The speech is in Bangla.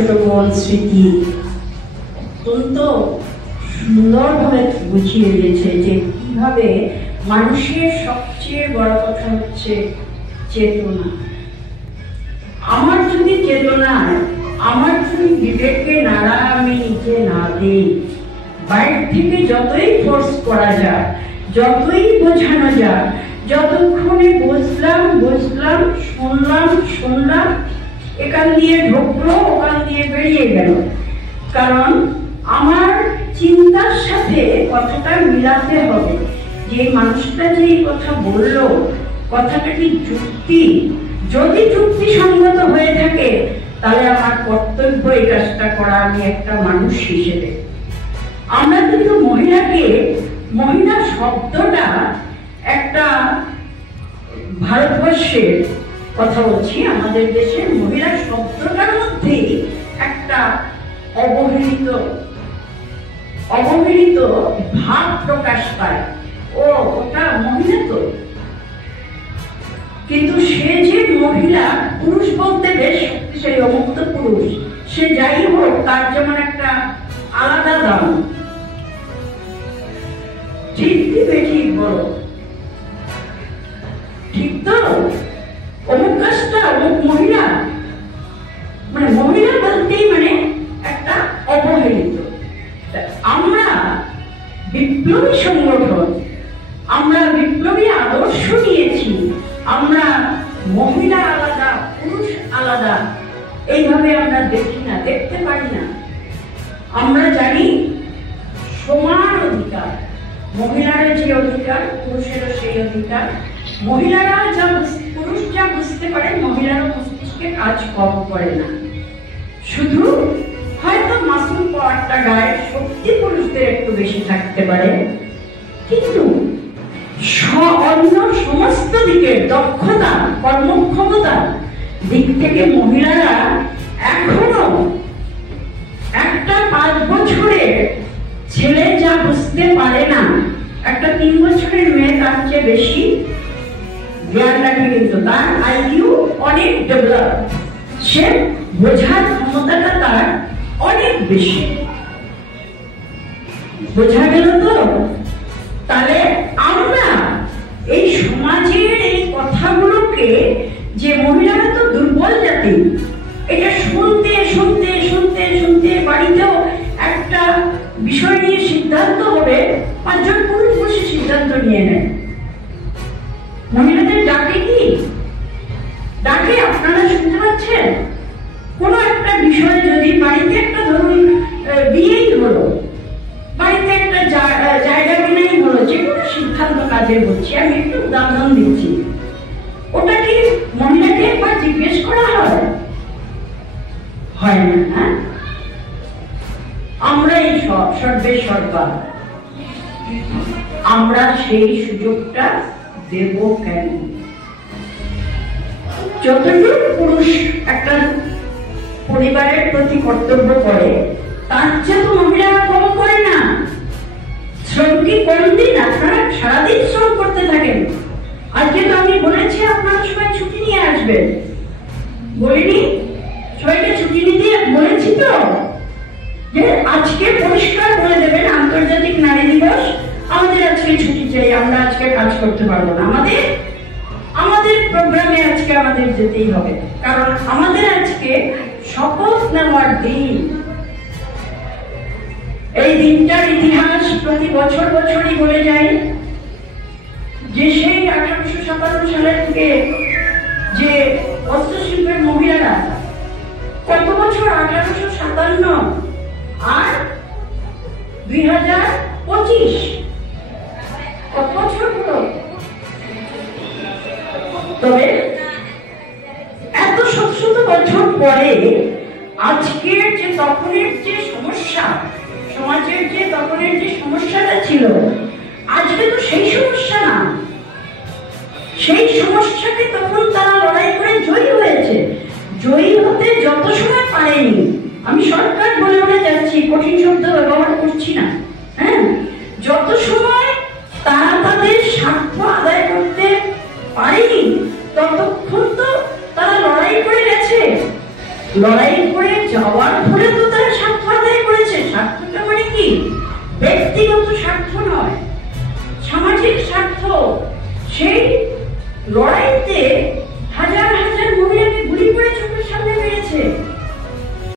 ছোট বোন স্মৃতি অত্যন্ত সুন্দরভাবে বুঝিয়ে দিয়েছে যে কিভাবে মানুষের সবচেয়ে বড় কথা হচ্ছে চেতনা। আমার যদি চেতনায়, আমার যদি বিবেককে নাড়া আমি নিজে না দেই, বাইরে থেকে যতই ফোর্স করা যায়, যতই বোঝানো যায়, যতক্ষণে বুঝলাম শুনলাম, এখান দিয়ে ঢুকলো ওখান দিয়ে বেরিয়ে গেল। কারণ আমার চিন্তার সাথে কথাটা মিলাতে হবে, যে মানুষটা যে এই কথা বললো কথাটা কি যুক্তি, যদি যুক্তিসঙ্গত হয়ে থাকে তাহলে আমার কর্তব্য এই কাজটা করা, আমি একটা মানুষ হিসেবে। আমরা কিন্তু মহিলা শব্দটা একটা ভারতবর্ষের কথা বলছি, আমাদের দেশের মহিলা শব্দটার মধ্যেই একটা অবহেলিত ভাব প্রকাশ পায়। ওটা মহিলা তো, কিন্তু সে যে মহিলা, পুরুষ বলতে বেশ শক্তিশালী অমুক্ত পুরুষ, সে যাই হোক তার যেমন একটা আলাদা দাম। ঠিক কি ঠিক বলো, ঠিক তো? অমুক কাজটা অমুক মহিলা, মানে মহিলা বলতেই মানে একটা অবহেলিত। আমরা বিপ্লবী সংগঠন, আমরা বিপ্লবী আদর্শ নিয়েছি, আমরা মহিলা আলাদা পুরুষ আলাদা এইভাবে আমরা দেখি না, দেখতে পারি না। আমরা জানি সমান অধিকার, মহিলারা যে অধিকার পুরুষেরও সেই অধিকার। মহিলারা যা পুরুষ যা বুঝতে পারে, মহিলারা মস্তিষ্কে কাজ কম করে না। শুধু হয়তো মাসুম পাওয়ারটা গায়ে শক্তি পুরুষদের একটু বেশি থাকতে পারে, কিন্তু অন্য সমস্ত দিকের দক্ষতা, কর্মক্ষমতা দিক থেকে মহিলারা এখনো একটা 5 বছরের ছেলে যা বুঝতে পারে না, একটা 3 বছরের মেয়ে তার চেয়ে বেশি জ্ঞান রাখে, কিন্তু তার আইকিউ অনেক ডেভেলপ, সে বোঝার ক্ষমতাটা তার অনেক বেশি। বোঝা গেল তো? তাহলে আমরা এই সমাজের এই কথাগুলোকে, যে মহিলারা তো দুর্বল জাতি, এটা শুনতে শুনতে শুনতে শুনতে বাড়িতেও একটা বিষয় নিয়ে সিদ্ধান্ত হবে, 5 জন পুরুষ বসে সিদ্ধান্ত নিয়ে নেয়। মহিলাদের ডাকে কি ডাকে আপনারা শুনতে পাচ্ছেন? কোন একটা বিষয়ে যদি বাড়িতে একটা ধরুন বিয়েই হলো, বাড়িতে একটা জায়গা কিনেই হলো, যে কোনো সিদ্ধান্ত কাজে বলছি, আমি একটু উদাহরণ দিচ্ছি, ওটা কি মহিলাকে একবার জিজ্ঞেস করা হয় না? আমরা এই সর্বে সর্বা, আমরা সেই সুযোগটা দেব কেন? যতটুকু পুরুষ একটা পরিবারের প্রতি কর্তব্য করে, তার চেয়ে তো মহিলারা কম করে না। শ্রম কি কম দিন? আপনারা সারাদিন শ্রম করতে থাকেন। আজকে তো আমি বলেছি আপনারা সবাই ছুটি নিয়ে আসবেন, বলিনি? সবাইকে ছুটি নিতে বলেছি তো, যে আজকে পরিষ্কার বলে দেবেন আন্তর্জাতিক নারী দিবস, আমাদের আজকে ছুটি চাই, আমরা আজকে কাজ করতে পারবো না, আমাদের প্রোগ্রামে আজকে আমাদের যেতেই হবে, কারণ আমাদের আজকে শপথ নেওয়ার দিন। এই দিনটার ইতিহাস প্রতি বছরই বলে যায়, যে সেই 1857 সালের থেকে যে বস্ত্রশিল্পের মহিলারা কত বছর, 1857 আর 2025 কত বছর হলো? তবে এত শত বছর পরে আজকের যে তখনের যে সমস্যা, সমাজের যে তখনের যে সমস্যাটা ছিল, আজকে তো সেই সমস্যা না। সেই সমস্যাকে তখন তারা লড়াই করে জয়ী হয়েছে। জয়ী হতে যত সময় পারেনি, আমি শর্টকাট বলে যাচ্ছি, কঠিন শব্দ ব্যবহার করছি না, হ্যাঁ, যত সময় তারা তাদের স্বার্থ আদায় করতে পারেনি, ততক্ষণ তো তারা লড়াই করে গেছে। লড়াই করে যাওয়ার ব্যক্তিগত স্বার্থ নয়, সামাজিক স্বার্থ, সেই লড়াই